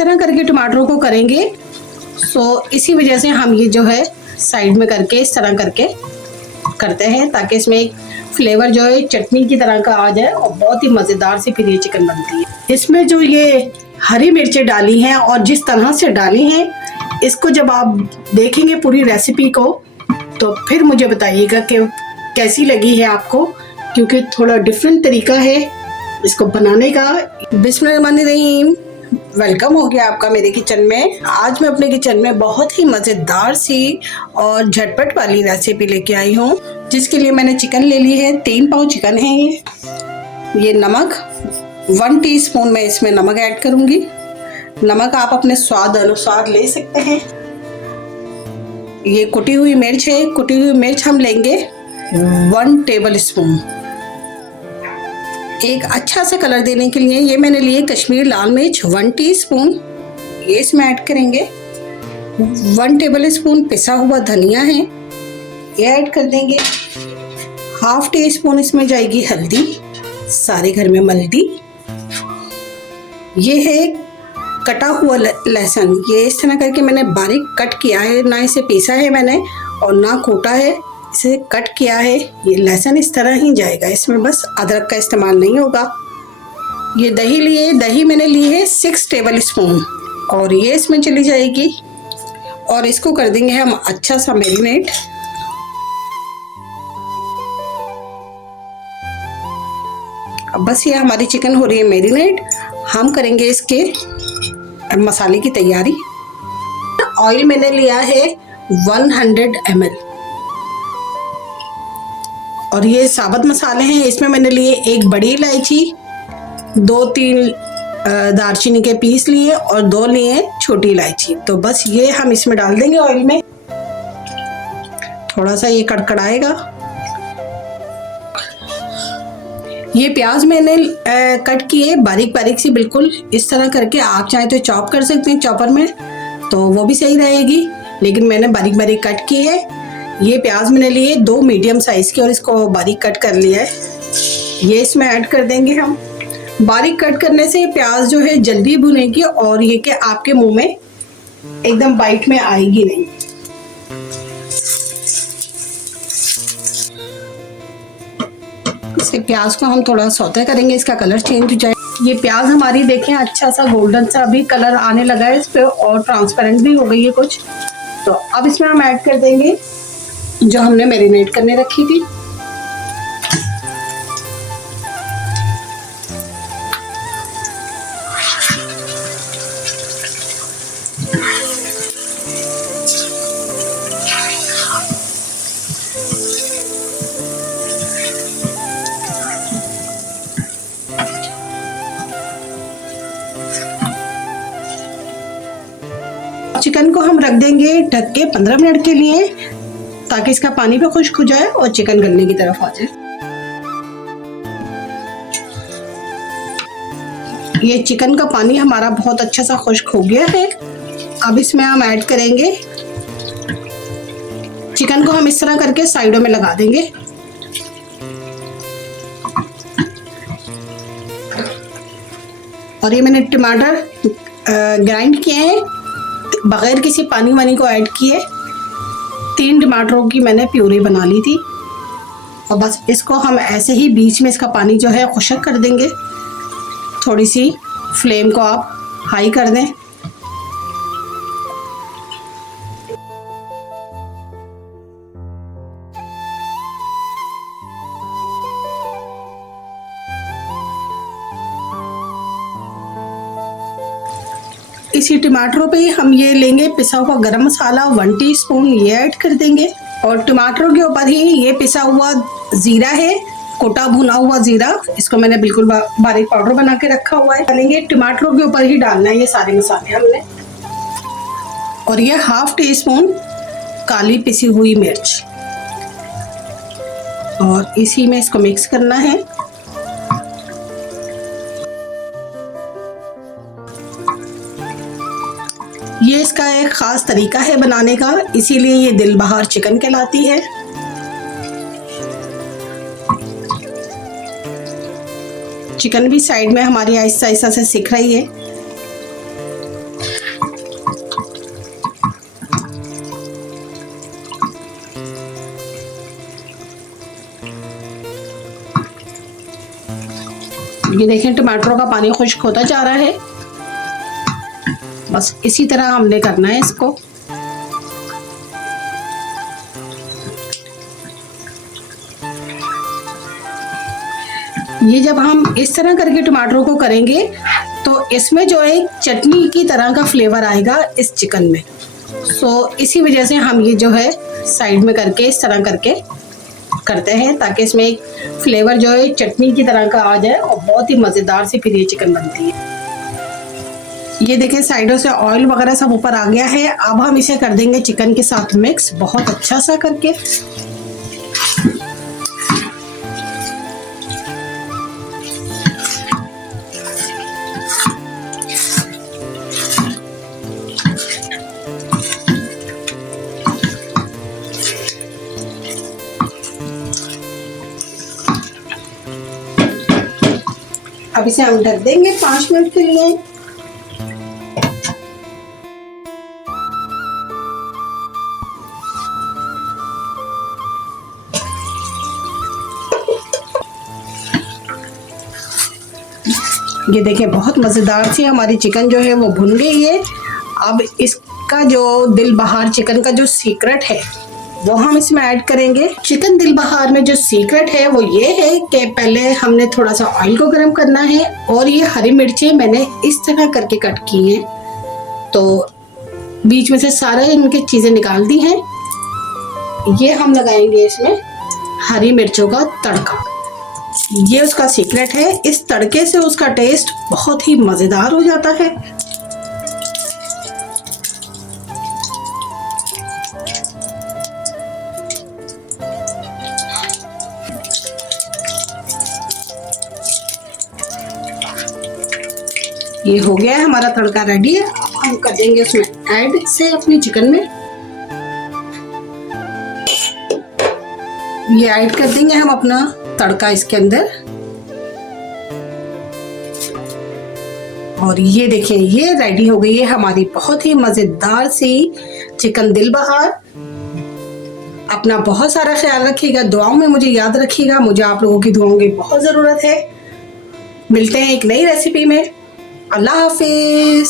तरह करके टमाटरों को करेंगे। सो इसी वजह से हम ये जो है साइड में करके इस तरह करके करते हैं, ताकि इसमें एक फ्लेवर जो है चटनी की तरह का आ जाए और बहुत ही मज़ेदार से फिर ये चिकन बनती है। इसमें जो ये हरी मिर्चें डाली हैं और जिस तरह से डाली हैं, इसको जब आप देखेंगे पूरी रेसिपी को तो फिर मुझे बताइएगा कि कैसी लगी है आपको, क्योंकि थोड़ा डिफरेंट तरीका है इसको बनाने का। बिस्मिल्लाहिर्रहमानिर्रहीम, वेलकम हो गया आपका मेरे किचन में। आज मैं अपने किचन में बहुत ही मज़ेदार सी और झटपट वाली रेसिपी लेके आई हूँ, जिसके लिए मैंने चिकन ले ली है। 3 पाव चिकन है ये नमक 1 टीस्पून मैं इसमें नमक ऐड करूँगी। नमक आप अपने स्वाद अनुसार ले सकते हैं। ये कुटी हुई मिर्च है, कुटी हुई मिर्च हम लेंगे 1 टेबल स्पून। एक अच्छा सा कलर देने के लिए ये मैंने लिए कश्मीरी लाल मिर्च 1 टीस्पून, ये इसमें ऐड करेंगे। 1 टेबल स्पून पिसा हुआ धनिया है, ये ऐड कर देंगे। 1/2 टीस्पून इसमें जाएगी हल्दी, सारे घर में मल्टी। ये है कटा हुआ लहसुन, ये इस तरह करके मैंने बारीक कट किया है, ना इसे पीसा है मैंने और ना कूटा है, इसे कट किया है। ये लहसुन इस तरह ही जाएगा, इसमें बस अदरक का इस्तेमाल नहीं होगा। ये दही लिए, दही मैंने ली है 6 टेबल स्पून और ये इसमें चली जाएगी और इसको कर देंगे हम अच्छा सा मैरिनेट। अब बस ये हमारी चिकन हो रही है मैरिनेट, हम करेंगे इसके मसाले की तैयारी। ऑयल मैंने लिया है 100 ml और ये साबुत मसाले हैं। इसमें मैंने लिए 1 बड़ी इलायची, 2-3 दालचीनी के पीस लिए और 2 लिए छोटी इलायची। तो बस ये हम इसमें डाल देंगे ऑयल में। थोड़ा सा ये कड़कड़ाएगा। ये प्याज मैंने कट किए बारीक बारीक सी, बिल्कुल इस तरह करके। आप चाहे तो चॉप कर सकते हैं चॉपर में, तो वो भी सही रहेगी, लेकिन मैंने बारीक बारीक कट की है। ये प्याज मैंने लिए 2 मीडियम साइज़ के और इसको बारीक कट कर लिया है, ये इसमें ऐड कर देंगे हम। बारीक कट करने से प्याज जो है जल्दी भुनेगी और ये कि आपके मुंह में एकदम बाइट में आएगी नहीं। इसके प्याज को हम थोड़ा सौते करेंगे, इसका कलर चेंज हो जाए। ये प्याज हमारी देखें अच्छा सा गोल्डन सा अभी कलर आने लगा है इस पे और ट्रांसपेरेंट भी हो गई है कुछ। तो अब इसमें हम ऐड कर देंगे जो हमने मैरिनेट करने रखी थी। चिकन को हम रख देंगे ढक के 15 मिनट के लिए, ताकि इसका पानी भी खुश्क हो जाए और चिकन गलने की तरफ आ जाए। ये चिकन का पानी हमारा बहुत अच्छा सा खुश्क हो गया है। अब इसमें हम ऐड करेंगे चिकन को, हम इस तरह करके साइडों में लगा देंगे। और ये मैंने टमाटर ग्राइंड किए हैं बगैर किसी पानी वानी को ऐड किए। 3 टमाटरों की मैंने प्यूरी बना ली थी और बस इसको हम ऐसे ही बीच में इसका पानी जो है खुश्क कर देंगे। थोड़ी सी फ्लेम को आप हाई कर दें। इसी टमाटरों पे ही हम ये लेंगे पिसा हुआ गरम मसाला 1 टीस्पून, ये ऐड कर देंगे। और टमाटरों के ऊपर ही ये पिसा हुआ ज़ीरा है, कोटा भुना हुआ ज़ीरा, इसको मैंने बिल्कुल बारीक पाउडर बना के रखा हुआ है। डालेंगे टमाटरों के ऊपर ही डालना है ये सारे मसाले हमने। और ये 1/2 टीस्पून काली पिसी हुई मिर्च और इसी में इसको मिक्स करना है। ये इसका एक ख़ास तरीका है बनाने का, इसीलिए ये दिल बहार चिकन कहलाती है। चिकन भी साइड में हमारी आहिस्ता आहिस्ता से सिक रही है। ये देखें टमाटरों का पानी खुश्क होता जा रहा है। बस इसी तरह हमने करना है इसको। ये जब हम इस तरह करके टमाटरों को करेंगे तो इसमें जो है चटनी की तरह का फ्लेवर आएगा इस चिकन में। सो इसी वजह से हम ये जो है साइड में करके इस तरह करके करते हैं ताकि इसमें एक फ्लेवर जो है चटनी की तरह का आ जाए और बहुत ही मज़ेदार सी फिर ये चिकन बनती है। ये देखें साइडों से ऑयल वगैरह सब ऊपर आ गया है। अब हम इसे कर देंगे चिकन के साथ मिक्स बहुत अच्छा सा करके। अब इसे हम ढक देंगे 5 मिनट के लिए। ये देखें बहुत मज़ेदार सी हमारी चिकन जो है वो भुन गई है। अब इसका जो दिल बहार चिकन का जो सीक्रेट है वो हम इसमें ऐड करेंगे। चिकन दिल बहार में जो सीक्रेट है वो ये है कि पहले हमने थोड़ा सा ऑयल को गर्म करना है और ये हरी मिर्चें मैंने इस तरह करके कट की हैं, तो बीच में से सारे इनकी चीज़ें निकाल दी हैं। ये हम लगाएंगे इसमें हरी मिर्चों का तड़का। ये उसका सीक्रेट है। इस तड़के से उसका टेस्ट बहुत ही मज़ेदार हो जाता है। ये हो गया है हमारा तड़का रेडी। अब हम कर देंगे उसमें ऐड से अपनी चिकन में। ये ऐड कर देंगे हम अपना तड़का इसके अंदर। और ये देखिए ये रेडी हो गई है हमारी बहुत ही मज़ेदार सी चिकन दिल बहार। अपना बहुत सारा ख्याल रखिएगा, दुआओं में मुझे याद रखिएगा। मुझे आप लोगों की दुआओं की बहुत ज़रूरत है। मिलते हैं एक नई रेसिपी में। अल्लाह हाफिज।